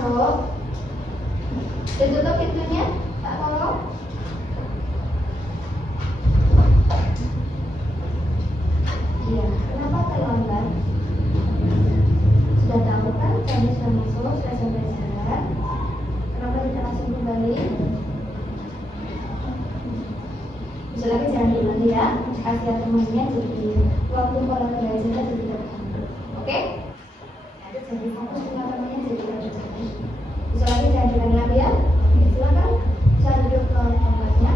masuk. Ditutup pintunya, tak tolong. Iya, kenapa terlambat? Sudah tahu kan, jamnya sudah masuk, sudah sampai sana. Kenapa tidak langsung kembali? Bisa lagi jangan diulangi ya, kasihan temannya jadi waktu pola belajarnya jadi terganggu. Oke? Nanti jadi fokus dengan temannya jadi terganggu. Bisa lagi jangan diulangi lagi ya. Silakan cari duduk ke tempatnya.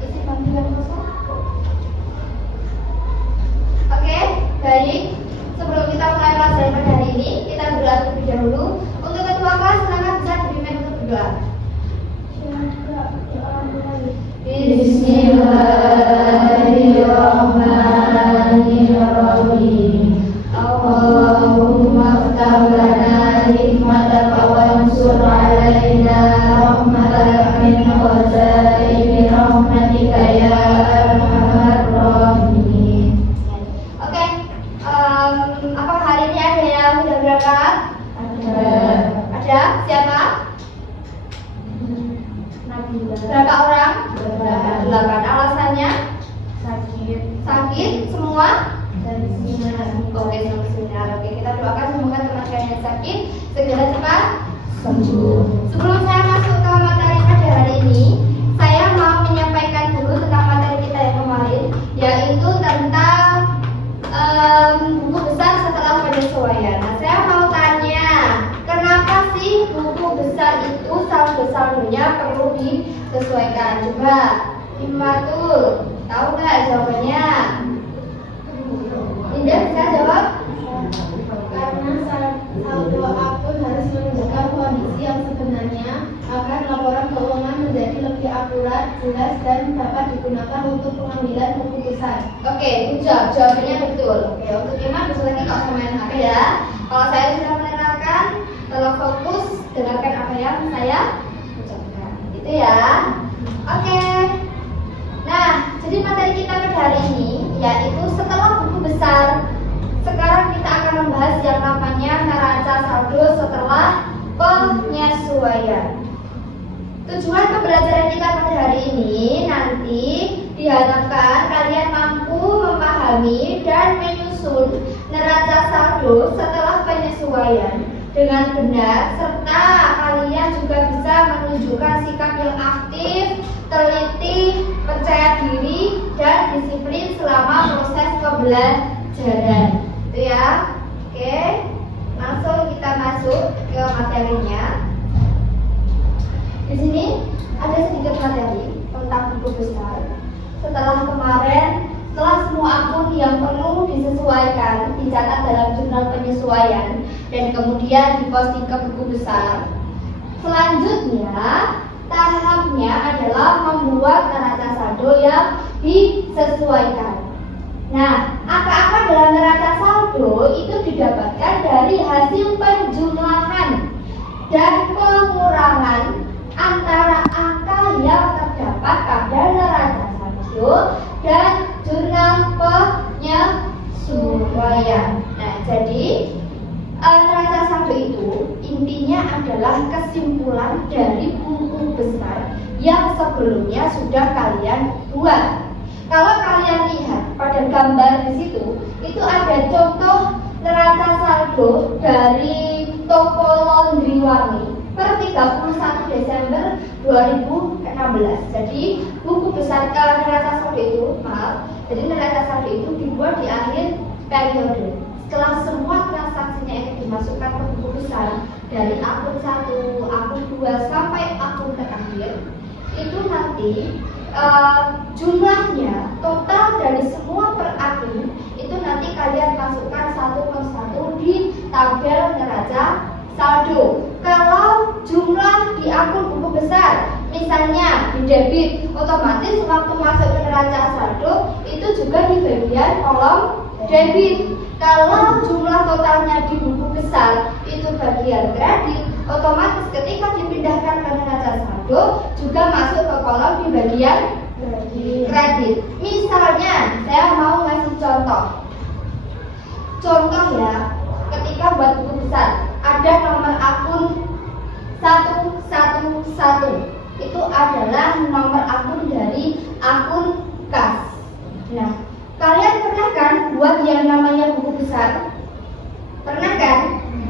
Isi bangku yang kosong. Oke, baik. Sebelum kita mulai pelajaran pada hari ini, kita berdoa terlebih dahulu. Untuk ketua kelas, silakan bisa dipimpin untuk berdoa. Bismillahirrahmanirrahim. Allahumma ftah lana hikmataka wansur alaina rahmataka min khazaini rahmatika ya arhamar rahimin. Oke, apa hari ini ada yang sudah berangkat? Ada? Siapa? Berapa orang? 8. Alasannya? Sakit semua? Oke, seminar. Oke, kita doakan semoga teman-teman yang sakit segera cepat sembuh. Sebelum saya masuk ke materi pada hari ini, saya mau menyampaikan dulu tentang materi kita yang kemarin, yaitu tentang buku besar setelah penyesuaian. Nah, saya mau tanya, kenapa sih buku besar itu saldo-saldonya perlu disesuaikan? Coba, Imatul, tahu nggak jawabannya? Indah bisa jawab? Karena saldo akun harus menunjukkan kondisi yang sebenarnya agar laporan keuangan menjadi lebih akurat, jelas, dan dapat digunakan untuk pengambilan buku besar. Oke, jawabannya betul. Oke, untuk Iman bisa lagi nggak usah main HP ya. Kalau saya sudah menerangkan, tolong fokus dengarkan apa yang saya ucapkan. Gitu ya. Oke. Nah, jadi materi kita pada hari ini yaitu setelah buku besar. Sekarang kita akan membahas yang namanya neraca saldo setelah penyesuaian. Tujuan pembelajaran kita pada hari ini nanti diharapkan kalian mampu memahami dan menyusun neraca saldo setelah penyesuaian dengan benar, serta kalian juga bisa menunjukkan sikap yang aktif, teliti, percaya diri, dan disiplin selama proses pembelajaran. Itu ya. Oke, langsung kita masuk ke materinya. Di sini ada sedikit materi tentang buku besar. Setelah kemarin, setelah semua akun yang perlu disesuaikan dicatat dalam jurnal penyesuaian dan kemudian diposting ke buku besar. Selanjutnya, tahapnya adalah membuat neraca saldo yang disesuaikan. Nah, angka-angka dalam neraca saldo itu didapatkan dari hasil penjumlahan dan pengurangan antara angka yang terdapat pada neraca saldo dan jurnal penyesuaian. Nah, jadi neraca saldo itu intinya adalah kesimpulan dari buku besar yang sebelumnya sudah kalian buat. Kalau kalian lihat pada gambar di situ, itu ada contoh neraca saldo dari toko laundry Wangi per 31 Desember 2016. Jadi buku besar neraca saldo itu, jadi neraca saldo itu dibuat di akhir periode. Setelah semua transaksinya itu dimasukkan ke buku besar dari akun 1, akun 2 sampai akun terakhir, itu nanti jumlahnya total dari semua per akun itu nanti kalian masukkan satu persatu di tabel neraca saldo. Kalau jumlah di akun buku besar misalnya di debit, otomatis waktu masuk ke neraca saldo itu juga di bagian kolom debit. Kalau jumlah totalnya di buku besar itu bagian kredit, otomatis ketika dipindahkan ke neraca saldo juga masuk ke kolom di bagian kredit. Misalnya saya mau ngasih contoh ya, ketika buat buku besar. Ada nomor akun 111. Itu adalah nomor akun dari akun kas. Nah, kalian pernah kan buat yang namanya buku besar? Pernah kan?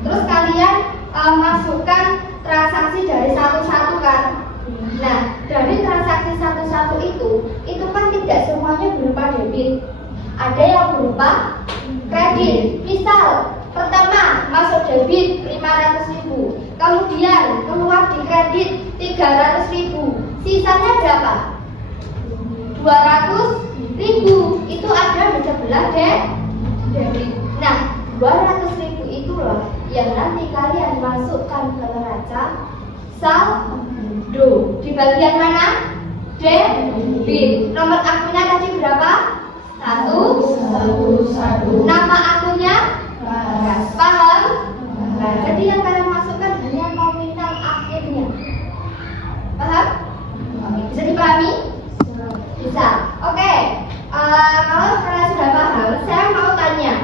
Terus kalian masukkan transaksi dari satu-satu kan? Nah, dari transaksi satu-satu itu kan tidak semuanya berupa debit. Ada yang berupa kredit. Misal, pertama masuk debit 500.000, kemudian keluar di kredit 300.000, sisanya berapa? 200.000. Itu ada di sebelah debit. Nah, 200.000 itulah yang nanti kalian masukkan ke neraca saldo. Di bagian mana? Debit. Nomor akunnya tadi berapa? 111. Nama akunnya? Paham? Jadi yang kalian masukkan hanya nominal akhirnya. Paham? Bisa dipahami? Bisa. Oke. Kalau kalian sudah paham, saya mau tanya,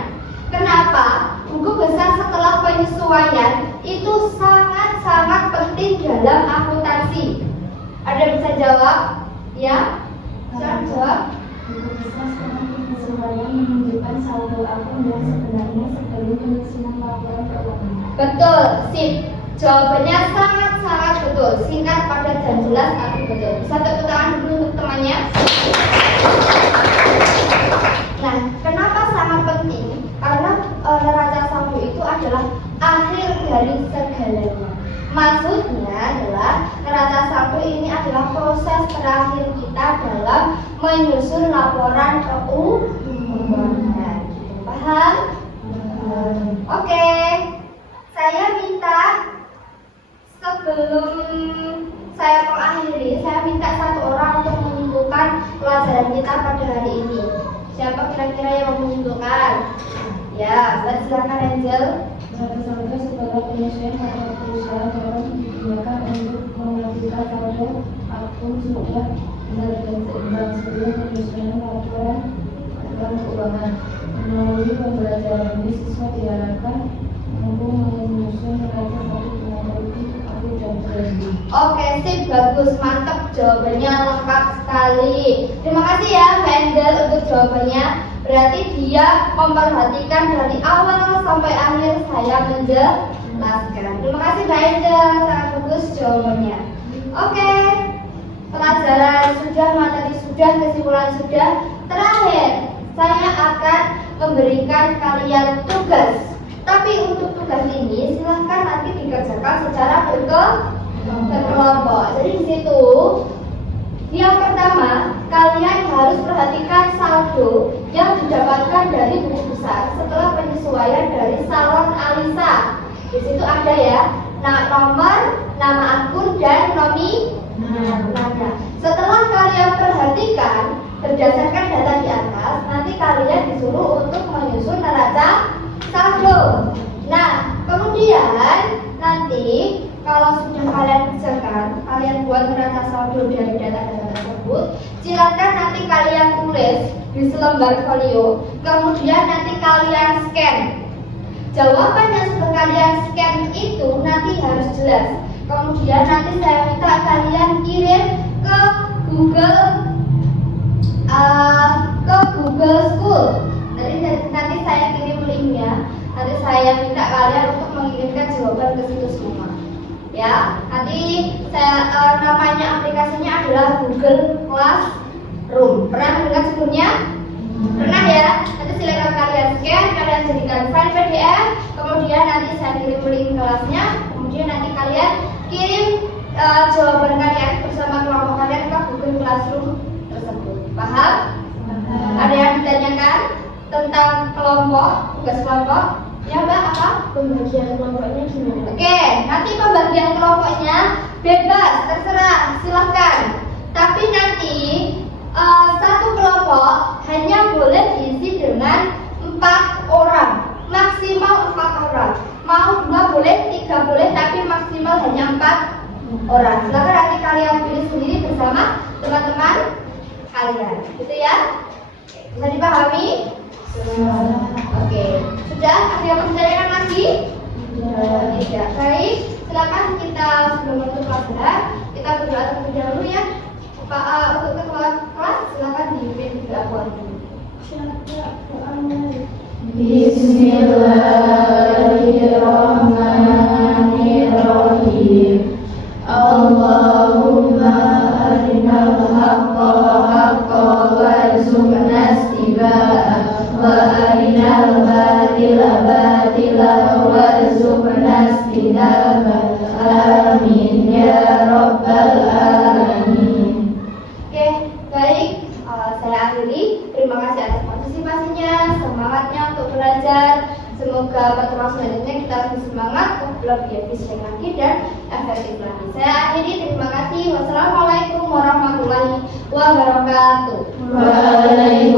kenapa buku besar setelah penyesuaian itu sangat-sangat penting dalam akuntansi? Ada yang bisa jawab? Ya? Silakan jawab. Buku besar setelah penyesuaian menunjukkan saldo akun yang sebenarnya sebelum penyusunan laporan keuangan. Betul, sip. Jawabannya sangat-sangat betul. Singkat, padat, dan jelas, tapi betul. Bisa tepuk tangan dulu untuk temannya. Nah, kenapa sangat penting? Karena neraca saldo itu adalah akhir dari segalanya. Maksudnya adalah neraca saldo ini adalah proses terakhir kita dalam menyusun laporan keuangan. Paham? Oke. Saya minta sebelum saya mengakhiri, saya minta satu orang untuk menyimpulkan pelajaran kita pada hari ini. Siapa kira-kira yang mau menyimpulkan? Ya, silakan Angel. Neraca saldo setelah penyesuaian pada perusahaan dapat digunakan untuk mengajukan saldo akun sudah benar dan seimbang sebelum penyusunan laporan keuangan. Melalui pembelajaran ini, siswa diharapkan mampu menyusun neraca saldo dengan teliti, akurat dan berani. Oke, sip, bagus, mantap, jawabannya lengkap sekali. Terima kasih ya Mbak Angel untuk jawabannya. Berarti dia memperhatikan dari awal sampai akhir saya menjelaskan. Terima kasih Mbak Angel, sangat bagus jawabannya. Oke, pelajaran sudah, materi sudah, kesimpulan sudah. Terakhir, saya akan memberikan kalian tugas. Tapi untuk tugas ini silahkan nanti dikerjakan secara berkelompok. Jadi di situ yang pertama, kalian harus perhatikan saldo yang didapatkan dari buku besar setelah penyesuaian dari salon Alisa. Di situ ada ya, nomor, nama akun, dan nominalnya. Setelah kalian perhatikan berdasarkan data di atas, nanti kalian disuruh untuk menyusun neraca saldo. Nah, kemudian nanti kalau sudah kalian kerjakan, kalian buat neraca saldo dari data-data tersebut, silakan nanti kalian tulis di selembar folio, kemudian nanti kalian scan. Jawaban yang sudah kalian scan itu nanti harus jelas. Kemudian nanti saya minta kalian kirim ke Google School. Nanti saya kirim linknya. Nanti saya minta kalian untuk mengirimkan jawaban ke situ semua. Ya, nanti saya namanya aplikasinya adalah Google Classroom. Pernah dengar sebelumnya? Pernah ya? Nanti silakan kalian scan, kalian jadikan file PDF, kemudian nanti saya kirim link kelasnya, kemudian nanti kalian kirim jawaban kalian bersama kelompok kalian ke Google Classroom tersebut. Paham? Ada yang ditanyakan tentang kelompok, tugas kelompok? Ya Mbak, apa? Pembagian kelompoknya gimana? Oke, nanti pembagian kelompoknya bebas, terserah, silahkan. Tapi nanti satu kelompok hanya boleh diisi dengan 4 orang, maksimal 4 orang. Mau 2 boleh, 3 boleh, tapi maksimal hanya 4 orang. Silahkan nanti kalian pilih sendiri bersama teman-teman kalian, gitu ya? Bisa dipahami? Oke, sudah? Ada yang mau ditanyakan lagi? Tidak. Baik, silakan kita sebelum menutup pelajaran kita berdoa terlebih dahulu ya. Pak, untuk ketua kelas silakan dipimpin doa dulu. Bismillahirrahmanirrahim. Allahumma arinal haqqa haqqan warzuqna ittiba'ah wa arinal batila batilan warzuqna ijtinabah. Amin ya rabbal alamin. Oke, baik. Saya akhiri. Terima kasih atas partisipasinya, semangatnya untuk belajar. Semoga pertemuan selanjutnya kita lebih semangat, lebih efisien lagi dan efektif lagi. Saya akhiri. Terima kasih. Wassalamualaikum warahmatullahi wabarakatuh. Waalaikumsalam.